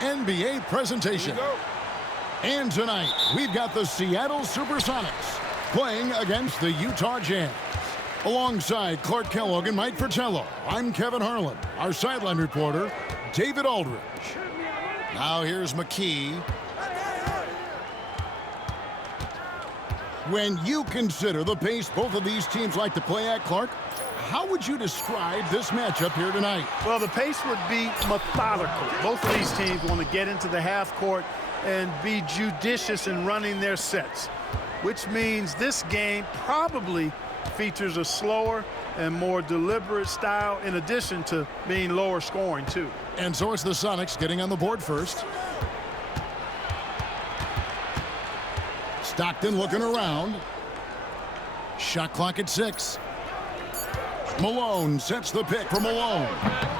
NBA presentation. And tonight, we've got the Seattle Supersonics playing against the Utah Jazz. Alongside Clark Kellogg and Mike Fratello, I'm Kevin Harlan. Our sideline reporter, David Aldridge. Now here's McKee. When you consider the pace both of these teams like to play at, Clark, how would you describe this matchup here tonight? Well, the pace would be methodical. Both of these teams want to get into the half court and be judicious in running their sets, which means this game probably features a slower and more deliberate style in addition to being lower scoring too. And so it's the Sonics getting on the board first. Stockton looking around. Shot clock at 6. Malone sets the pick for Malone.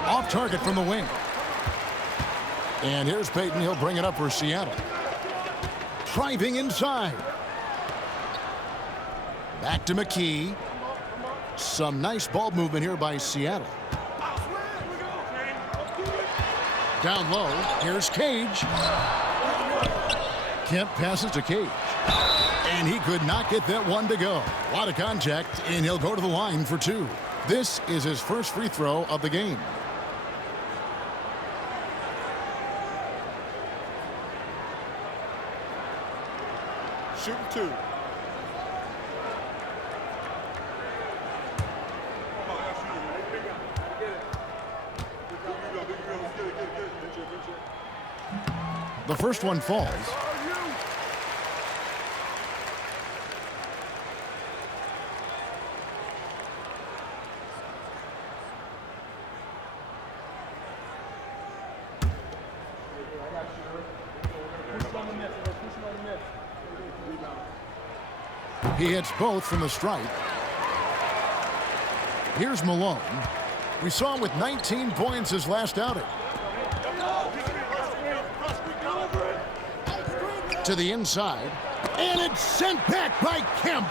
Off target from the wing. And here's Payton. He'll bring it up for Seattle. Driving inside. Back to McKee. Some nice ball movement here by Seattle. Down low. Here's Cage. Kemp passes to Cage. And he could not get that one to go. A lot of contact, and he'll go to the line for 2. This is his first free throw of the game. Shooting 2. The first one falls. He hits both from the stripe. Here's Malone. We saw him with 19 points his last outing. To the inside. And it's sent back by Kemp.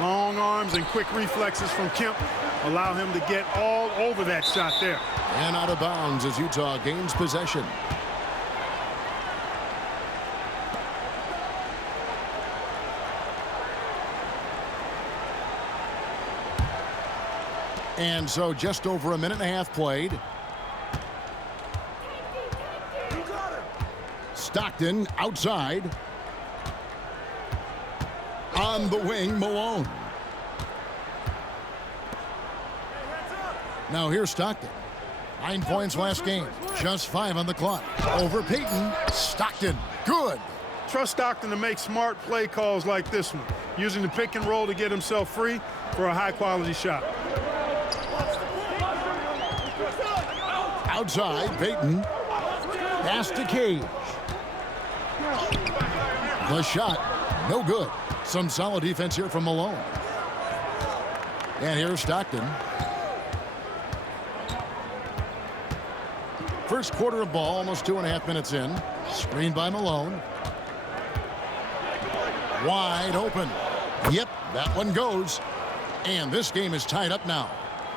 Long arms and quick reflexes from Kemp allow him to get all over that shot there. And out of bounds as Utah gains possession. And so just over a minute and a half played. Stockton outside. On the wing, Malone. Now here's Stockton. 9 points last game. Just 5 on the clock. Over Payton. Stockton. Good. Trust Stockton to make smart play calls like this one, using the pick and roll to get himself free for a high-quality shot. Outside, Payton. Pass to Cage. The shot, no good. Some solid defense here from Malone. And here's Stockton. First quarter of ball, almost 2.5 minutes in. Screened by Malone. Wide open. Yep, that one goes. And this game is tied up now.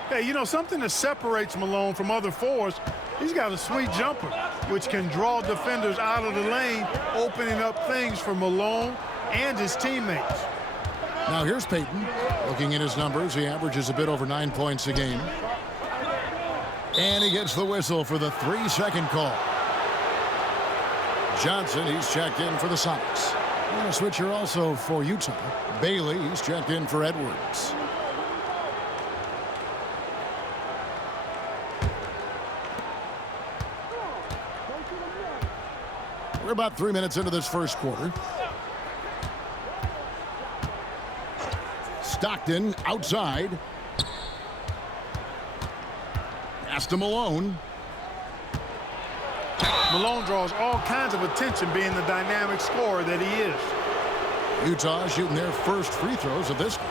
Hey, you know, something that separates Malone from other forwards, he's got a sweet jumper, which can draw defenders out of the lane, opening up things for Malone and his teammates. Now here's Payton. Looking at his numbers, he averages a bit over 9 points a game. And he gets the whistle for the 3-second call. Johnson, he's checked in for the Sonics. And a switcher also for Utah. Bailey, he's checked in for Edwards. We're about 3 minutes into this first quarter. Stockton outside. Pass to Malone. Malone draws all kinds of attention being the dynamic scorer that he is. Utah shooting their first free throws of this game.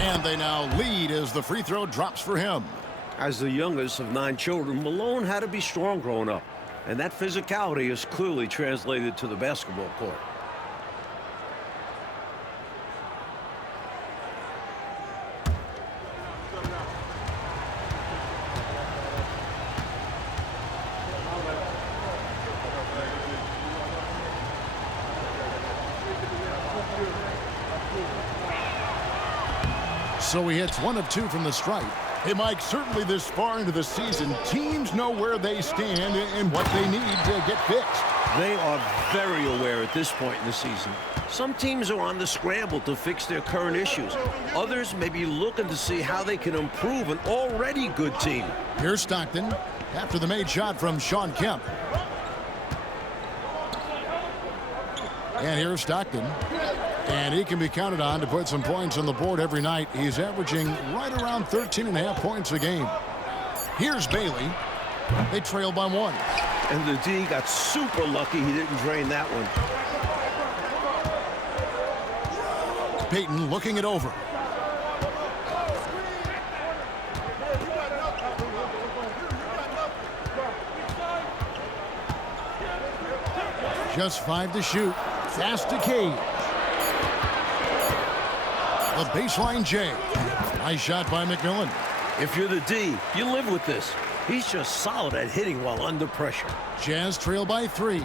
And they now lead as the free throw drops for him. As the youngest of 9 children, Malone had to be strong growing up. And that physicality is clearly translated to the basketball court. So he hits 1 of 2 from the stripe. Hey, Mike, certainly this far into the season, teams know where they stand and what they need to get fixed. They are very aware at this point in the season. Some teams are on the scramble to fix their current issues. Others may be looking to see how they can improve an already good team. Here's Stockton after the made shot from Sean Kemp. And here's Stockton. And he can be counted on to put some points on the board every night. He's averaging right around 13.5 points a game. Here's Bailey. They trail by 1. And the D got super lucky he didn't drain that one. Payton looking it over. Just 5 to shoot. Fast to Cage. The baseline J. Nice shot by McMillan. If you're the D, you live with this. He's just solid at hitting while under pressure. Jazz trail by 3.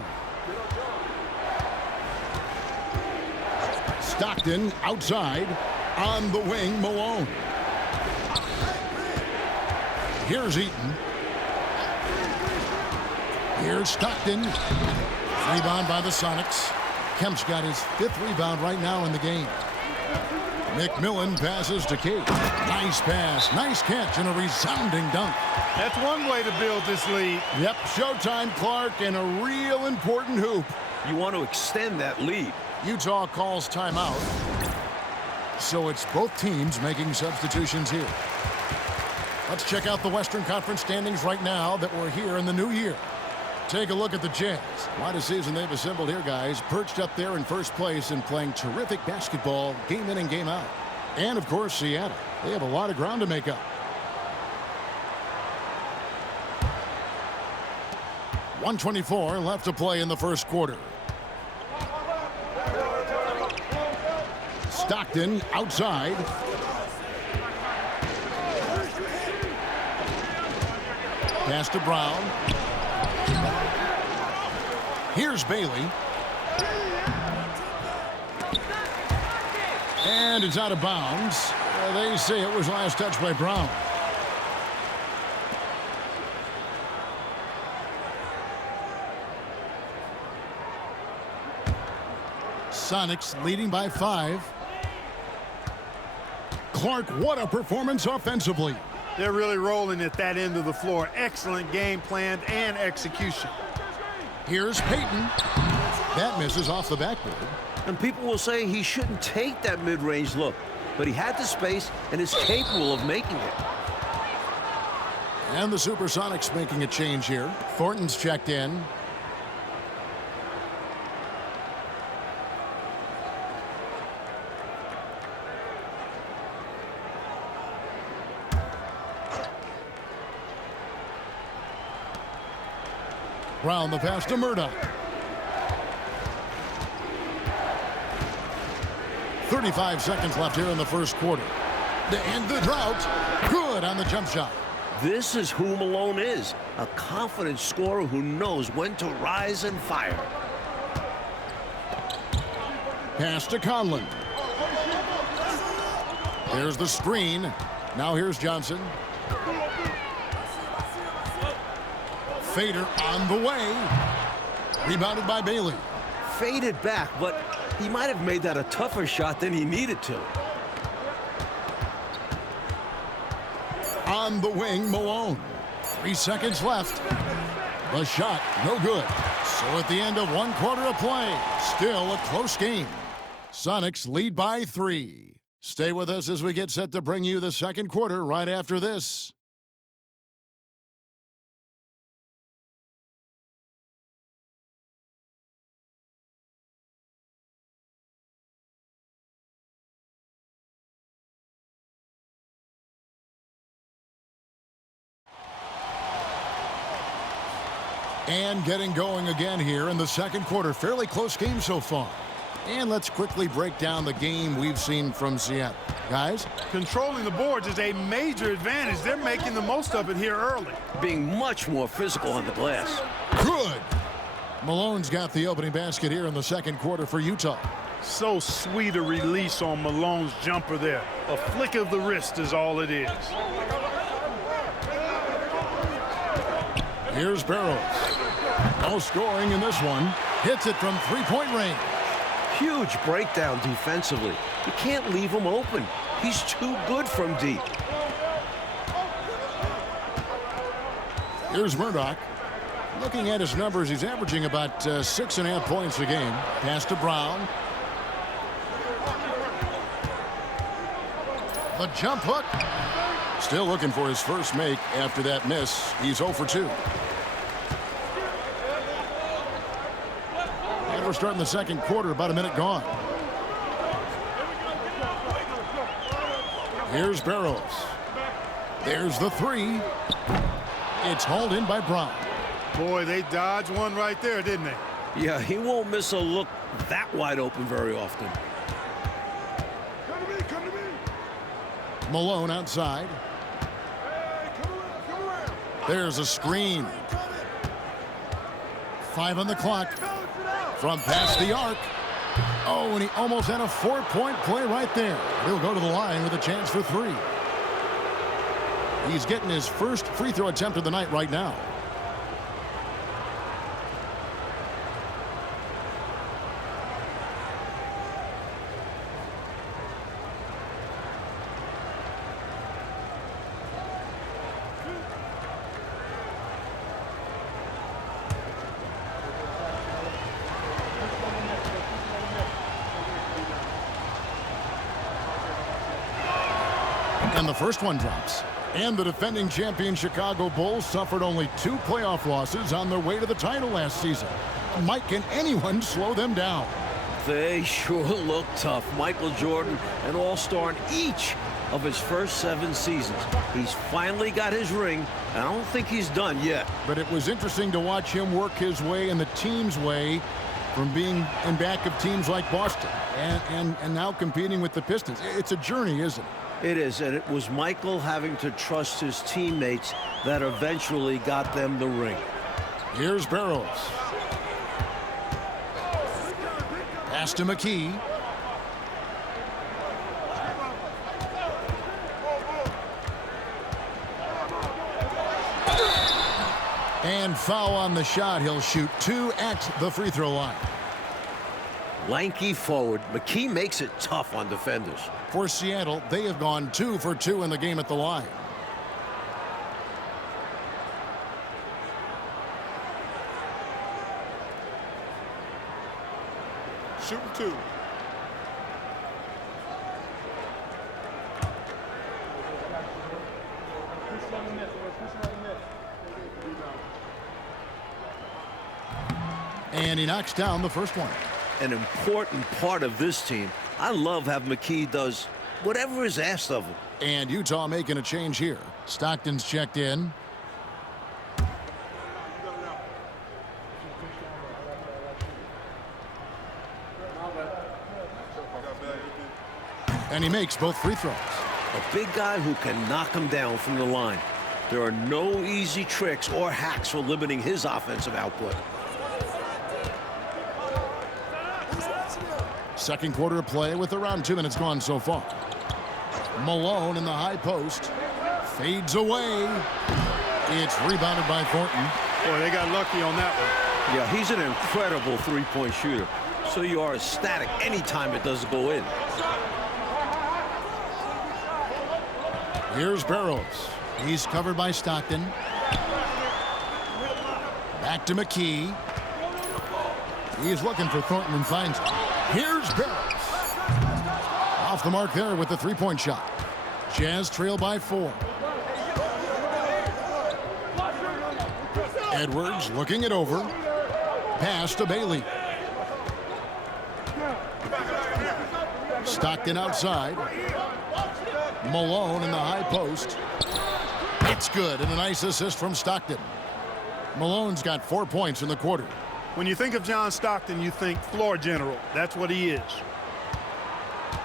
Stockton outside. On the wing, Malone. Here's Eaton. Here's Stockton. Rebound by the Sonics. Kemp's got his 5th rebound right now in the game. McMillan passes to Cage. Nice pass, nice catch, and a resounding dunk. That's one way to build this lead. Yep, showtime, Clark, and a real important hoop. You want to extend that lead. Utah calls timeout. So it's both teams making substitutions here. Let's check out the Western Conference standings right now that we're here in the new year. Take a look at the Jazz. What a season they've assembled here, guys. Perched up there in first place and playing terrific basketball game in and game out. And, of course, Seattle. They have a lot of ground to make up. .124 left to play in the first quarter. Stockton outside. Pass to Brown. Here's Bailey. And it's out of bounds. They say it was last touched by Brown. Sonics leading by 5. Clark, what a performance offensively. They're really rolling at that end of the floor. Excellent game plan and execution. Here's Payton. That misses off the backboard. And people will say he shouldn't take that mid-range look, but he had the space and is capable of making it. And the Supersonics making a change here. Thornton's checked in. Brown the pass to Murdoch. 35 seconds left here in the first quarter. To end the drought. Good on the jump shot. This is who Malone is, a confident scorer who knows when to rise and fire. Pass to Conlon. There's the screen. Now here's Johnson. Fader on the way. Rebounded by Bailey. Faded back, but he might have made that a tougher shot than he needed to. On the wing, Malone. 3 seconds left. The shot, no good. So at the end of 1 quarter of play, still a close game. Sonics lead by 3. Stay with us as we get set to bring you the second quarter right after this. And getting going again here in the second quarter. Fairly close game so far. And let's quickly break down the game we've seen from Seattle. Guys? Controlling the boards is a major advantage. They're making the most of it here early. Being much more physical on the glass. Good. Malone's got the opening basket here in the second quarter for Utah. So sweet a release on Malone's jumper there. A flick of the wrist is all it is. Here's Barrows. No scoring in this one. Hits it from three-point range. Huge breakdown defensively. You can't leave him open. He's too good from deep. Here's Murdoch. Looking at his numbers, he's averaging about 6.5 points a game. Pass to Brown. The jump hook. Still looking for his first make after that miss. He's 0 for 2. And we're starting the second quarter, about a minute gone. Here's Barrows. There's the three. It's hauled in by Brown. Boy, they dodged one right there, didn't they? Yeah, he won't miss a look that wide open very often. Malone outside. There's a screen. 5 on the clock. From past the arc. Oh, and he almost had a 4-point play right there. He'll go to the line with a chance for 3. He's getting his first free throw attempt of the night right now. And the first one drops. And the defending champion Chicago Bulls suffered only 2 playoff losses on their way to the title last season. Mike, can anyone slow them down? They sure look tough. Michael Jordan, an all-star in each of his first 7 seasons. He's finally got his ring, and I don't think he's done yet. But it was interesting to watch him work his way and the team's way from being in back of teams like Boston and now competing with the Pistons. It's a journey, isn't it? It is, and it was Michael having to trust his teammates that eventually got them the ring. Here's Barrows. Pass to McKee. And foul on the shot. He'll shoot 2 at the free throw line. Lanky forward. McKee makes it tough on defenders. For Seattle, they have gone 2 for 2 in the game at the line. Shooting 2. And he knocks down the first one. An important part of this team. I love how McKee does whatever is asked of him. And Utah making a change here. Stockton's checked in. And he makes both free throws. A big guy who can knock him down from the line. There are no easy tricks or hacks for limiting his offensive output. Second quarter of play with around 2 minutes gone so far. Malone in the high post. Fades away. It's rebounded by Thornton. Boy, they got lucky on that one. Yeah, he's an incredible three-point shooter. So you are ecstatic anytime it doesn't go in. Here's Barrows. He's covered by Stockton. Back to McKee. He's looking for Thornton and finds him. Here's Barrows. Off the mark there with the three-point shot. Jazz trail by 4. Edwards looking it over. Pass to Bailey. Stockton outside. Malone in the high post. It's good, and a nice assist from Stockton. Malone's got 4 points in the quarter. When you think of John Stockton, you think floor general. That's what he is.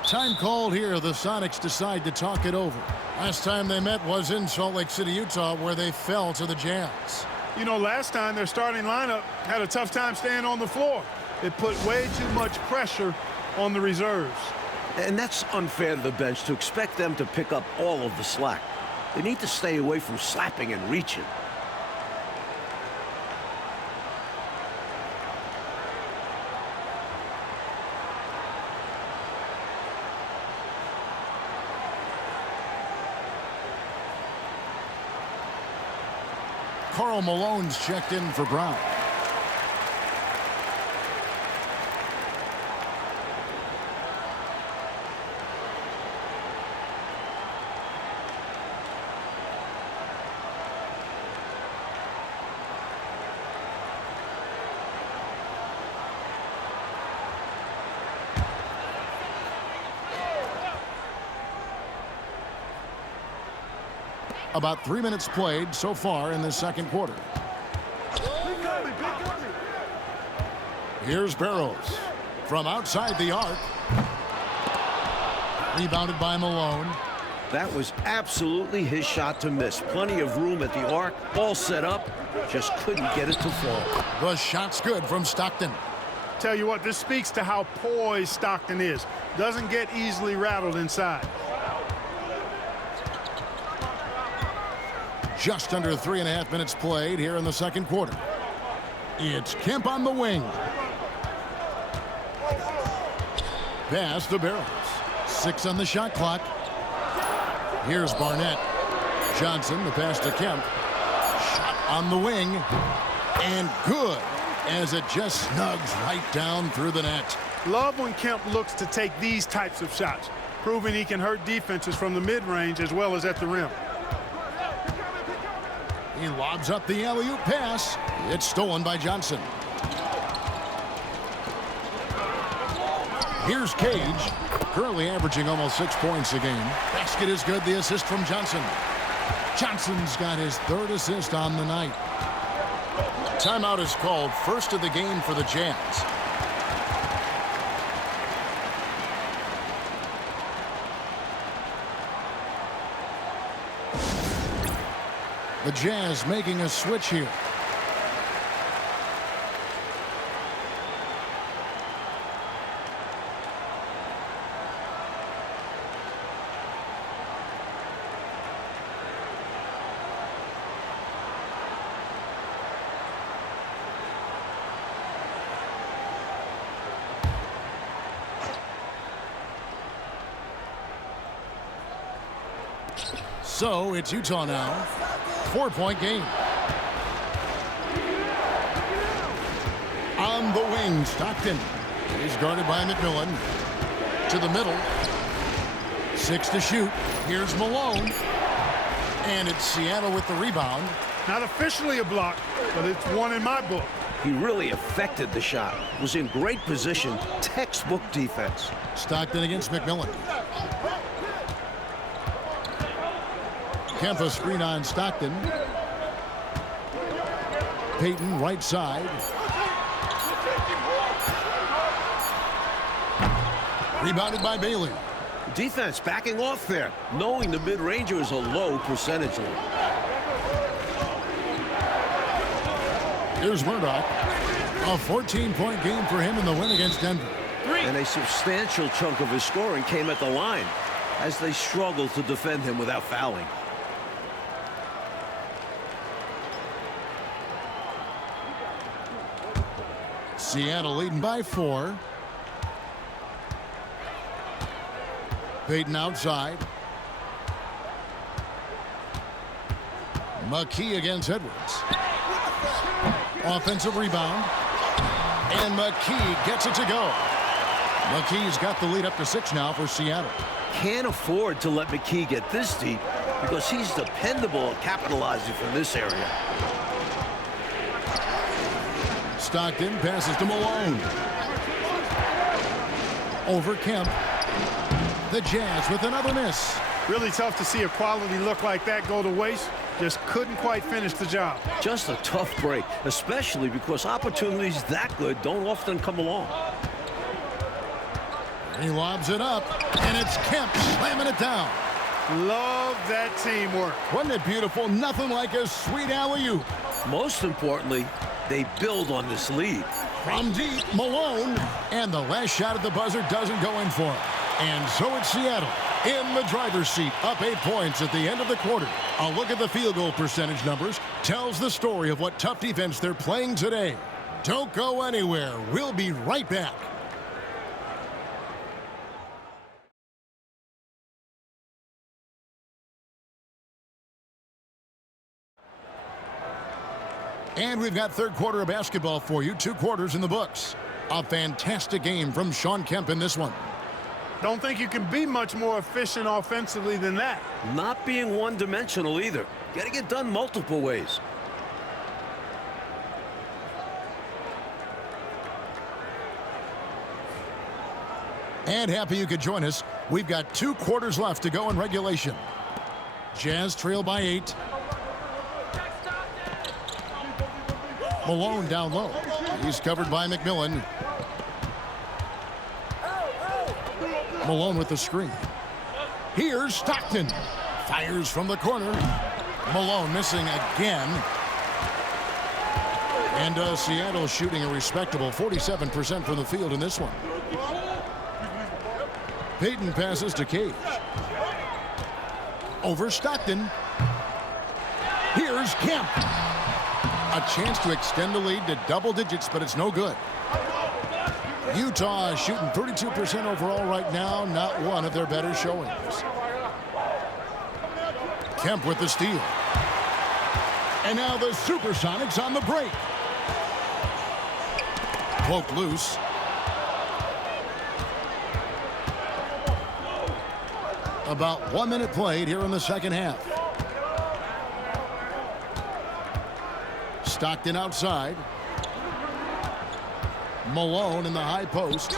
Time called here. The Sonics decide to talk it over. Last time they met was in Salt Lake City, Utah, where they fell to the Jazz. You know, last time their starting lineup had a tough time staying on the floor. It put way too much pressure on the reserves. And that's unfair to the bench to expect them to pick up all of the slack. They need to stay away from slapping and reaching. Karl Malone's checked in for Brown. About 3 minutes played so far in the second quarter. Here's Barrows from outside the arc. Rebounded by Malone. That was absolutely his shot to miss. Plenty of room at the arc, all set up, just couldn't get it to fall. The shot's good from Stockton. Tell you what, this speaks to how poised Stockton is. Doesn't get easily rattled inside. Just under 3.5 minutes played here in the second quarter. It's Kemp on the wing. Pass to Barrows. 6 on the shot clock. Here's Barnett. Johnson, the pass to Kemp. Shot on the wing. And good, as it just snugs right down through the net. Love when Kemp looks to take these types of shots, proving he can hurt defenses from the mid-range as well as at the rim. He lobs up the alley-oop pass. It's stolen by Johnson. Here's Cage, currently averaging almost 6 points a game. Basket is good. The assist from Johnson. Johnson's got his 3rd assist on the night. Timeout is called, first of the game for the Jazz. The Jazz making a switch here. So it's Utah now. 4-point game. On the wing, Stockton. He's guarded by McMillan. To the middle. 6 to shoot. Here's Malone. And it's Seattle with the rebound. Not officially a block, but it's one in my book. He really affected the shot. Was in great position. Textbook defense. Stockton against McMillan. Kemp a screen on Stockton. Payton right side. Rebounded by Bailey. Defense backing off there, knowing the mid-ranger is a low percentage lead. Here's Murdoch. A 14-point game for him in the win against Denver. And a substantial chunk of his scoring came at the line as they struggled to defend him without fouling. Seattle leading by 4. Payton outside. McKee against Edwards. Offensive rebound. And McKee gets it to go. McKee's got the lead up to 6 now for Seattle. Can't afford to let McKee get this deep because he's dependable at capitalizing from this area. Stockton passes to Malone. Over Kemp. The Jazz with another miss. Really tough to see a quality look like that go to waste. Just couldn't quite finish the job. Just a tough break, especially because opportunities that good don't often come along. He lobs it up, and it's Kemp slamming it down. Love that teamwork. Wasn't it beautiful? Nothing like a sweet alley-oop. Most importantly, they build on this lead. From deep, Malone, and the last shot at the buzzer doesn't go in for him. And so it's Seattle in the driver's seat, up 8 points at the end of the quarter. A look at the field goal percentage numbers tells the story of what tough defense they're playing today. Don't go anywhere. We'll be right back. And we've got third quarter of basketball for you. 2 quarters in the books. A fantastic game from Shawn Kemp in this one. Don't think you can be much more efficient offensively than that. Not being one-dimensional either. Got to get done multiple ways. And happy you could join us. We've got 2 quarters left to go in regulation. Jazz trail by 8. Malone down low. He's covered by McMillan. Malone with the screen. Here's Stockton. Fires from the corner. Malone missing again. And Seattle shooting a respectable 47% from the field in this one. Payton passes to Cage. Over Stockton. Here's Kemp. A chance to extend the lead to double digits, but it's no good. Utah is shooting 32% overall right now, not one of their better showings. Kemp with the steal. And now the Supersonics on the break. Poked loose. About 1 minute played here in the second half. Stockton outside. Malone in the high post.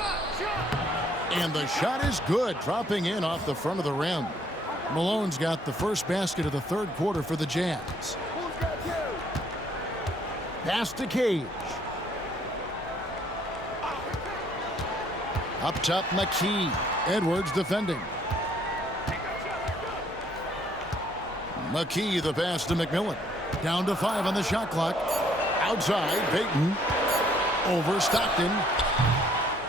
And the shot is good, dropping in off the front of the rim. Malone's got the first basket of the third quarter for the Jazz. Pass to Cage. Up top, McKee. Edwards defending. McKee the pass to McMillan. Down to 5 on the shot clock. Outside, Payton. Over Stockton.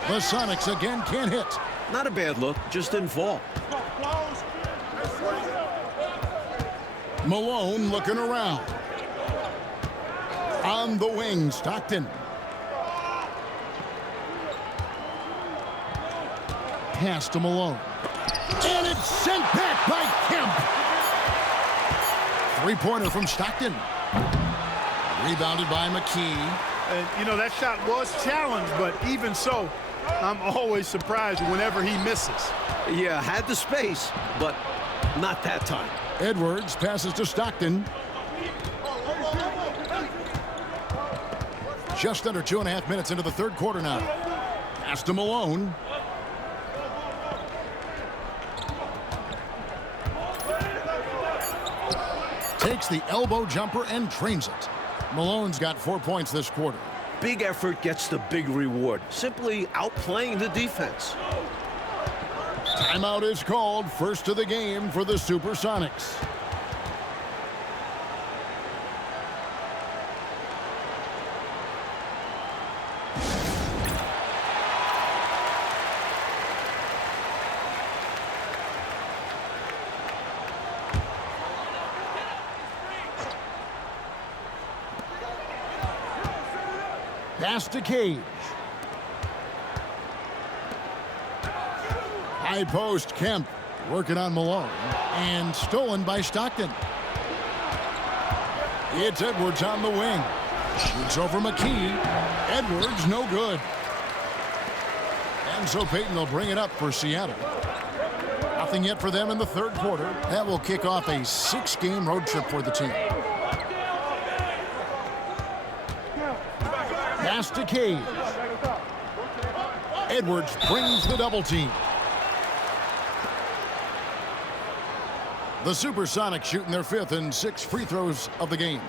The Sonics again can't hit. Not a bad look, just didn't fall. Malone looking around. On the wing, Stockton. Pass to Malone. And it's sent back by Kemp. Three-pointer from Stockton. Rebounded by McKee. And, you know, that shot was challenged, but even so, I'm always surprised whenever he misses. Yeah, had the space, but not that time. Edwards passes to Stockton. Just under 2.5 minutes into the third quarter now. Pass to Malone. Takes the elbow jumper and drains it. Malone's got 4 points this quarter. Big effort gets the big reward. Simply outplaying the defense. Timeout is called. First of the game for the Supersonics. Pass to Cage. High post, Kemp working on Malone. And stolen by Stockton. It's Edwards on the wing. Shoots over McKee. Edwards, no good. And so Payton will bring it up for Seattle. Nothing yet for them in the third quarter. That will kick off a 6-game road trip for the team. Pass to Cage. Edwards brings the double team. The Supersonics shooting their 5th and 6th free throws of the game.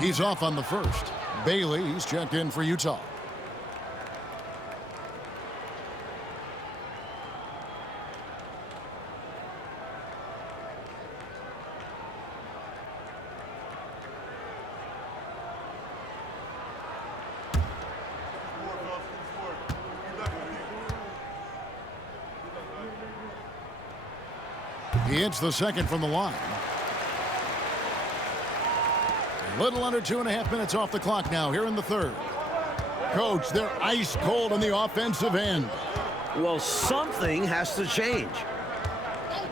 He's off on the first. Bailey, he's checked in for Utah. He hits the second from the line. Little under 2.5 minutes off the clock now here in the third. Coach, they're ice cold on the offensive end. Well, something has to change.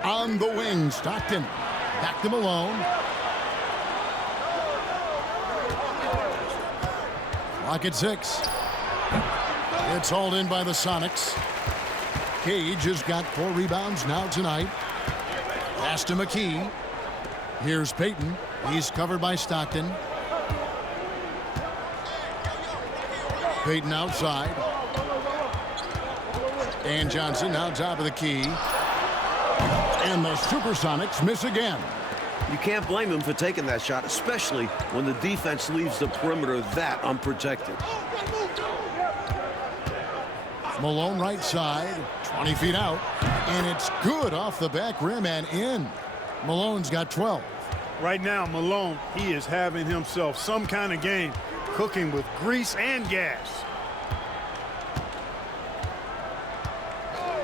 On the wing, Stockton. Back to Malone. Clock at 6. It's hauled in by the Sonics. Cage has got 4 rebounds now tonight. Pass to McKee. Here's Payton. He's covered by Stockton. Payton outside. And Johnson now top of the key. And the Supersonics miss again. You can't blame him for taking that shot, especially when the defense leaves the perimeter that unprotected. Malone right side, 20 feet out. And it's good off the back rim and in. Malone's got 12. Right now, Malone, he is having himself some kind of game, cooking with grease and gas.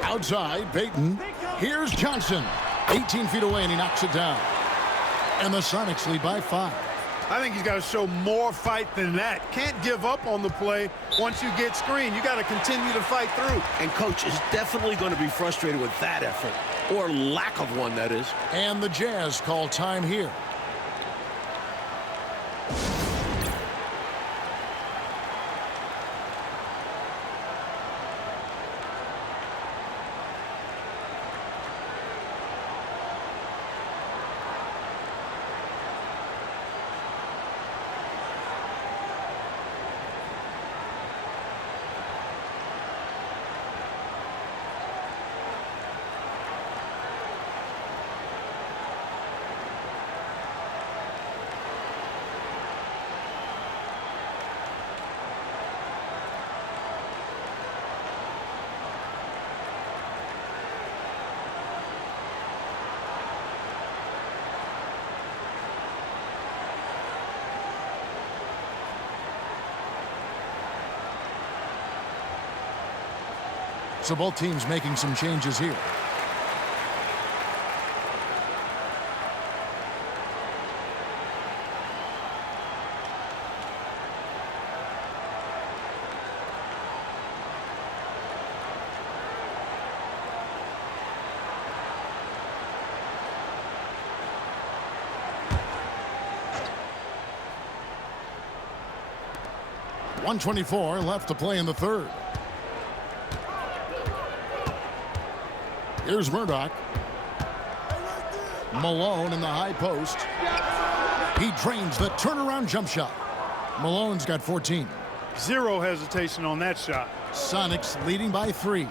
Outside, Payton. Here's Johnson. 18 feet away, and he knocks it down. And the Sonics lead by 5. I think he's got to show more fight than that. Can't give up on the play once you get screened. You got to continue to fight through. And coach is definitely going to be frustrated with that effort, or lack of one, that is. And the Jazz call time here. So both teams making some changes here. .124 left to play in the third. Here's Murdoch. Malone in the high post. He drains the turnaround jump shot. Malone's got 14. Zero hesitation on that shot. Sonics leading by 3.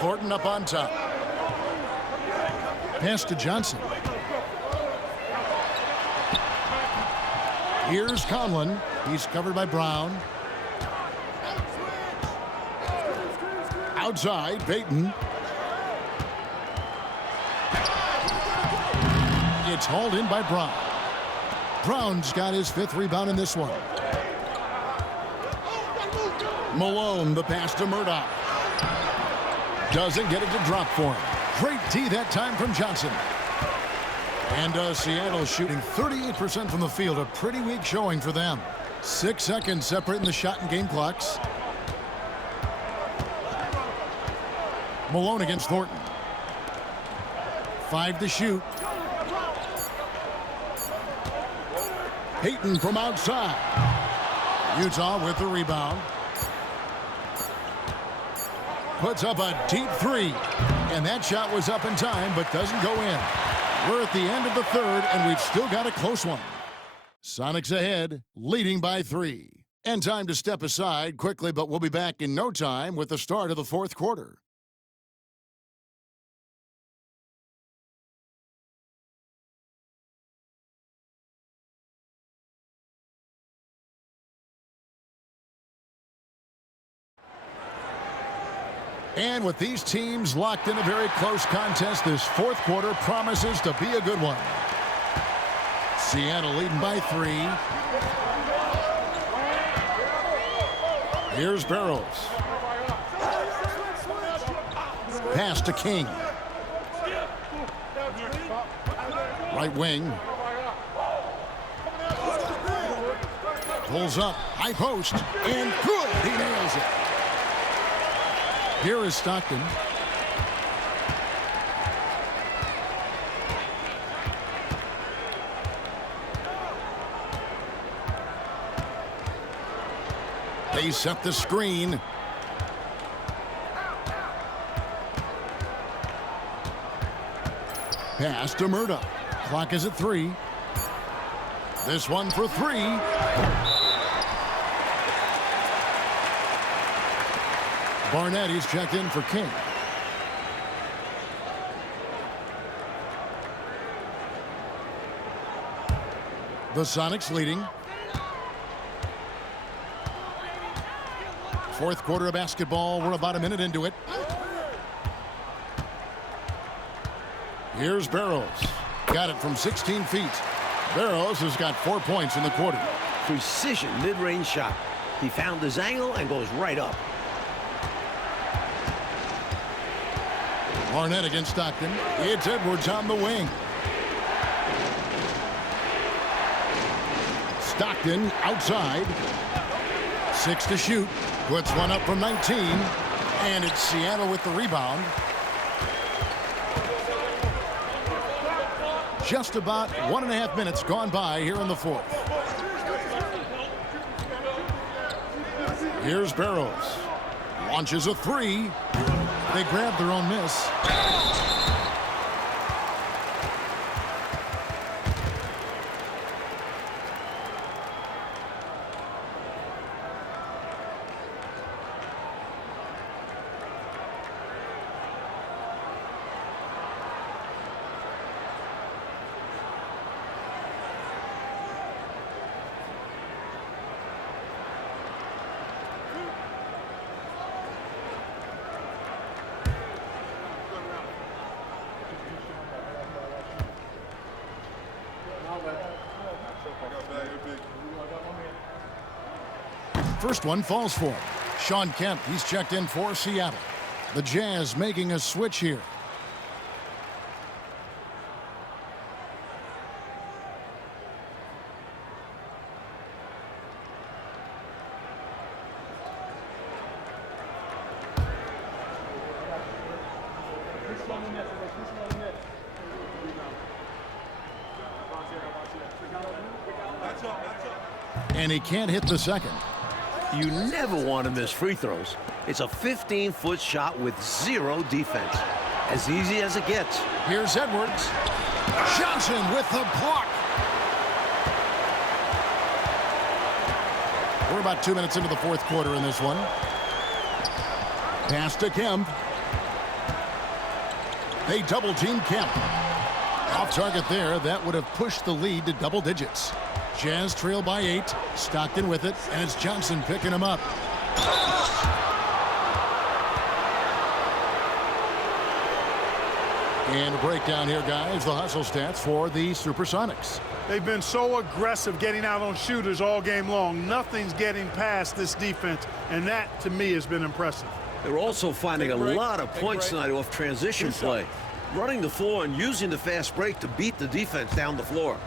Thornton up on top. Pass to Johnson. Here's Conlon. He's covered by Brown. Outside, Payton. It's hauled in by Brown. Brown's got his 5th rebound in this one. Malone, the pass to Murdoch. Doesn't get it to drop for him. Great D that time from Johnson. And Seattle shooting 38% from the field. A pretty weak showing for them. 6 seconds separating the shot and game clocks. Malone against Thornton. 5 to shoot. Payton from outside. Utah with the rebound. Puts up a deep three. And that shot was up in time, but doesn't go in. We're at the end of the third, and we've still got a close one. Sonics ahead, leading by 3. And time to step aside quickly, but we'll be back in no time with the start of the fourth quarter. And with these teams locked in a very close contest, this fourth quarter promises to be a good one. Seattle leading by 3. Here's Barrows. Pass to King. Right wing. Pulls up. High post. And good. He nails it. Here is Stockton. They set the screen. Pass to Murdoch. Clock is at 3. This one for 3. Barnett is checked in for King. The Sonics leading. Fourth quarter of basketball. We're about a minute into it. Here's Barrows. Got it from 16 feet. Barrows has got 4 points in the quarter. Precision mid-range shot. He found his angle and goes right up. Barnett against Stockton. It's Edwards on the wing. Stockton outside. 6 to shoot. Puts one up from 19. And it's Seattle with the rebound. Just about 1.5 minutes gone by here in the fourth. Here's Barrows. Launches a 3. They grab their own miss. First one falls for him. Sean Kemp, he's checked in for Seattle. The Jazz making a switch here. And he can't hit the second. You never want to miss free throws. It's a 15-foot shot with 0 defense. As easy as it gets. Here's Edwards. Johnson with the block. We're about 2 minutes into the fourth quarter in this one. Pass to Kemp. They double-team Kemp. Off target there. That would have pushed the lead to double digits. Jazz trail by 8. Stockton with it, and it's Johnson picking him up. And a breakdown here, guys. The hustle stats for the Supersonics. They've been so aggressive getting out on shooters all game long. Nothing's getting past this defense, and that, to me, has been impressive. They're also finding a lot of points tonight off transition play. Running the floor and using the fast break to beat the defense down the floor.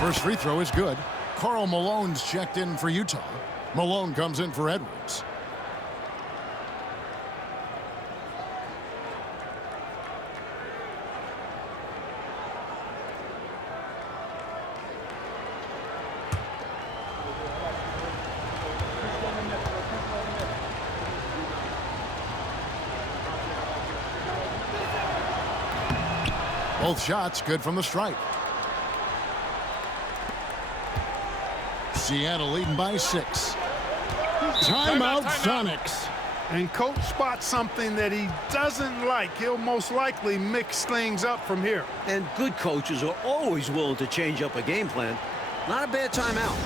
First free throw is good. Karl Malone's checked in for Utah. Malone comes in for Edwards. Both shots good from the stripe. Seattle leading by 6. Timeout, Sonics. And coach spots something that he doesn't like. He'll most likely mix things up from here. And good coaches are always willing to change up a game plan. Not a bad timeout.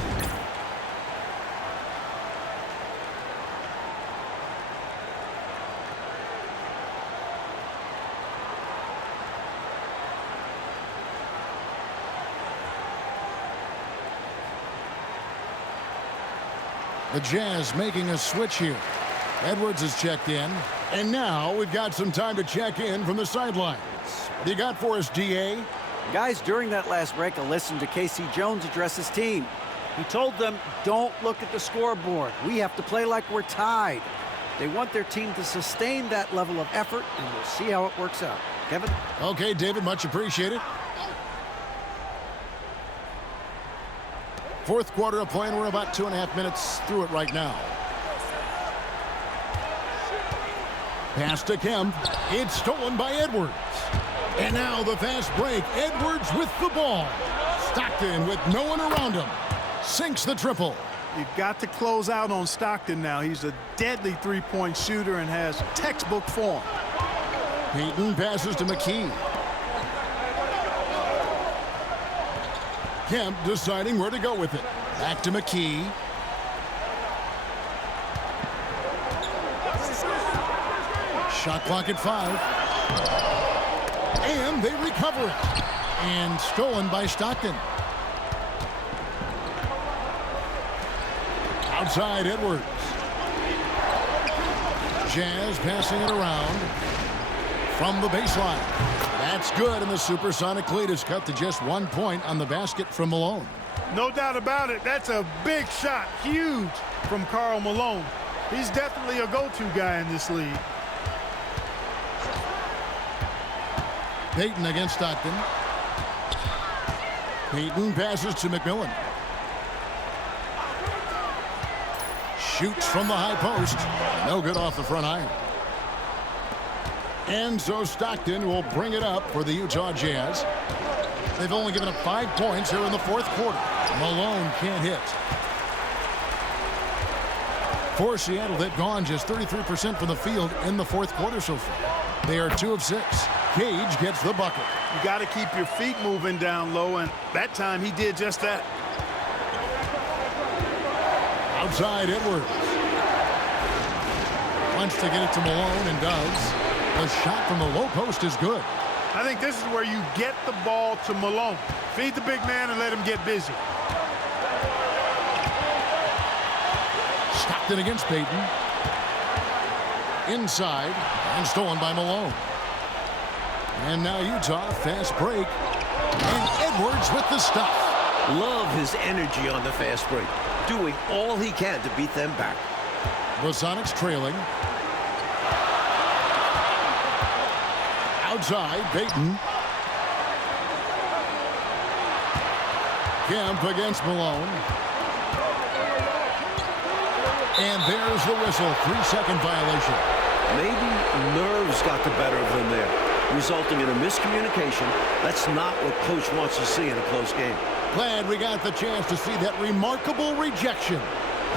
The Jazz making a switch here. Edwards is checked in. And now we've got some time to check in from the sidelines. What do you got for us, D.A.? Guys, during that last break, I listened to Casey Jones address his team. He told them, don't look at the scoreboard. We have to play like we're tied. They want their team to sustain that level of effort, and we'll see how it works out. Kevin? Okay, David, much appreciated. Fourth quarter of play, and we're about 2.5 minutes through it right now. Pass to Kemp. It's stolen by Edwards. And now the fast break. Edwards with the ball. Stockton with no one around him. Sinks the triple. You've got to close out on Stockton now. He's a deadly three-point shooter and has textbook form. Payton passes to McKee. Kemp deciding where to go with it. Back to McKee. Shot clock at 5. And they recover it. And stolen by Stockton. Outside Edwards. Jazz passing it around from the baseline. That's good, and the Supersonic lead is cut to just 1 point on the basket from Malone. No doubt about it. That's a big shot. Huge from Karl Malone. He's definitely a go-to guy in this league. Payton against Stockton. Payton passes to McMillan. Shoots from the high post. No good off the front iron. And so Stockton will bring it up for the Utah Jazz. They've only given up 5 points here in the fourth quarter. Malone can't hit. For Seattle, they've gone just 33% from the field in the fourth quarter so far. They are 2 of 6. Cage gets the bucket. You got to keep your feet moving down low, and that time he did just that. Outside Edwards. Wants to get it to Malone and does. The shot from the low post is good. I think this is where you get the ball to Malone. Feed the big man and let him get busy. Stockton against Payton. Inside and stolen by Malone. And now Utah, fast break. And Edwards with the stop. Love his energy on the fast break, doing all he can to beat them back. The Sonics trailing. Outside, Payton. Kemp against Malone. And there's the whistle. 3-second violation. Maybe nerves got the better of them there, resulting in a miscommunication. That's not what coach wants to see in a close game. Glad we got the chance to see that remarkable rejection.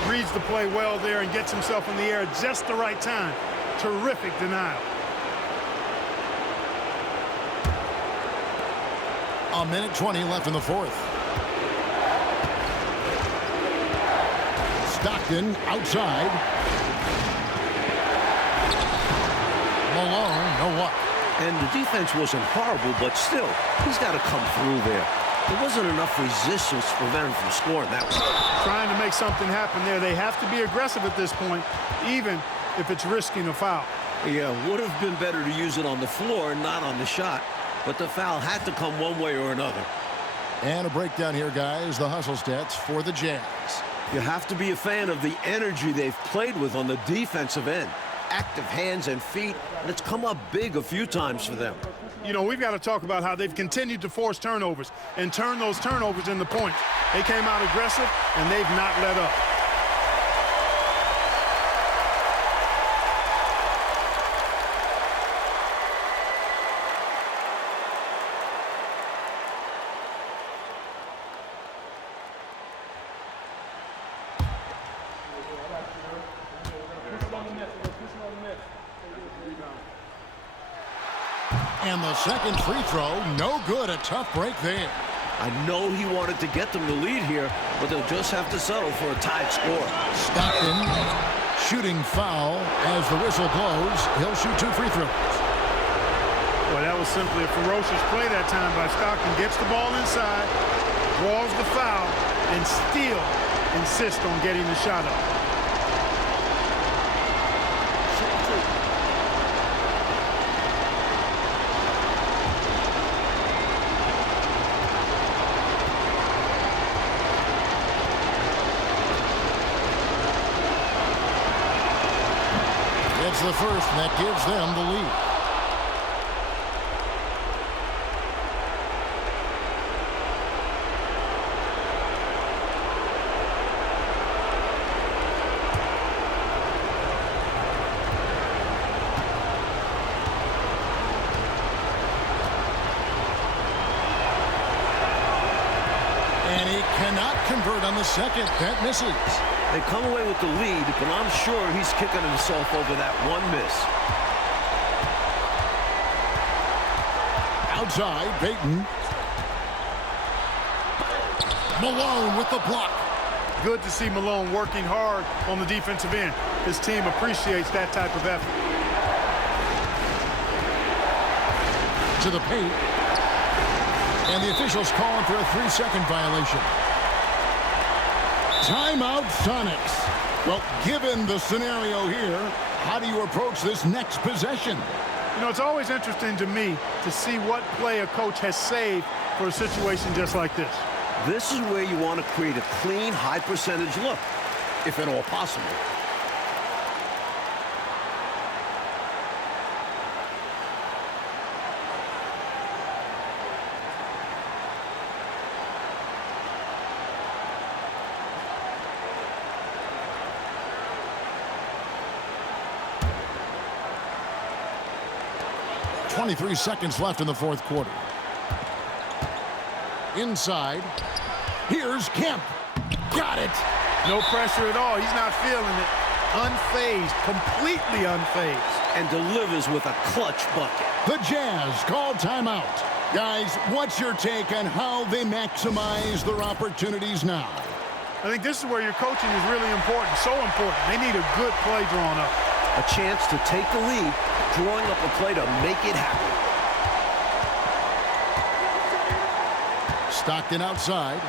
Reads the play well there and gets himself in the air at just the right time. Terrific denial. A minute 20 left in the fourth. Stockton outside. Malone, no luck. And the defense wasn't horrible, but still, he's got to come through there. There wasn't enough resistance to prevent him from scoring that one. Trying to make something happen there. They have to be aggressive at this point, even if it's risking a foul. Yeah, would have been better to use it on the floor, not on the shot. But the foul had to come one way or another. And a breakdown here, guys. The hustle stats for the Jazz. You have to be a fan of the energy they've played with on the defensive end. Active hands and feet, and it's come up big a few times for them. You know, we've got to talk about how they've continued to force turnovers and turn those turnovers into points. They came out aggressive, and they've not let up. And the second free throw, no good. A tough break there. I know he wanted to get them the lead here, but they'll just have to settle for a tied score. Stockton, shooting foul as the whistle blows. He'll shoot 2 free throws. Well, that was simply a ferocious play that time by Stockton. Gets the ball inside, draws the foul, and still insists on getting the shot up. It's the first, and that gives them the lead. And he cannot convert on the second. That misses. They come away with the lead, but I'm sure he's kicking himself over that one miss. Outside, Payton. Malone with the block. Good to see Malone working hard on the defensive end. His team appreciates that type of effort. To the paint. And the officials calling for a 3-second violation. Timeout, Sonics. Well, given the scenario here, how do you approach this next possession? You know, it's always interesting to me to see what play a coach has saved for a situation just like this. This is where you want to create a clean, high-percentage look, if at all possible. .23 seconds left in the fourth quarter. Inside. Here's Kemp. Got it. No pressure at all. He's not feeling it. Unfazed. Completely unfazed. And delivers with a clutch bucket. The Jazz call timeout. Guys, what's your take on how they maximize their opportunities now? I think this is where your coaching is really important. So important. They need a good play drawn up. A chance to take the lead, drawing up a play to make it happen. Stockton outside.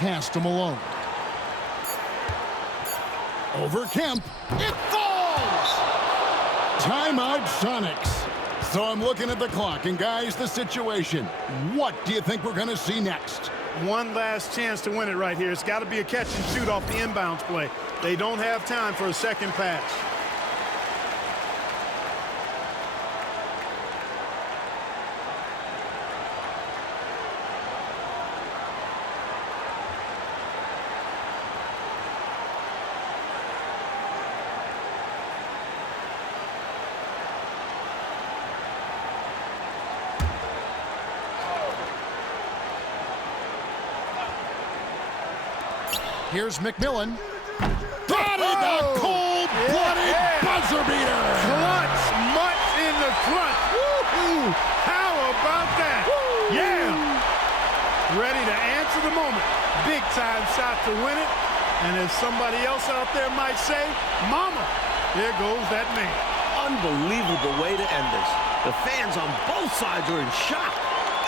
Pass to Malone. Over Kemp. It falls! Timeout, Sonics. So I'm looking at the clock, and guys, the situation. What do you think we're going to see next? One last chance to win it right here. It's got to be a catch and shoot off the inbounds play. They don't have time for a second pass. Here's McMillan. Got it! A cold-blooded buzzer beater! Clutch, much in the clutch. Woo-hoo! How about that? Woo! Yeah! Ready to answer the moment. Big-time shot to win it. And as somebody else out there might say, mama, there goes that man. Unbelievable way to end this. The fans on both sides are in shock.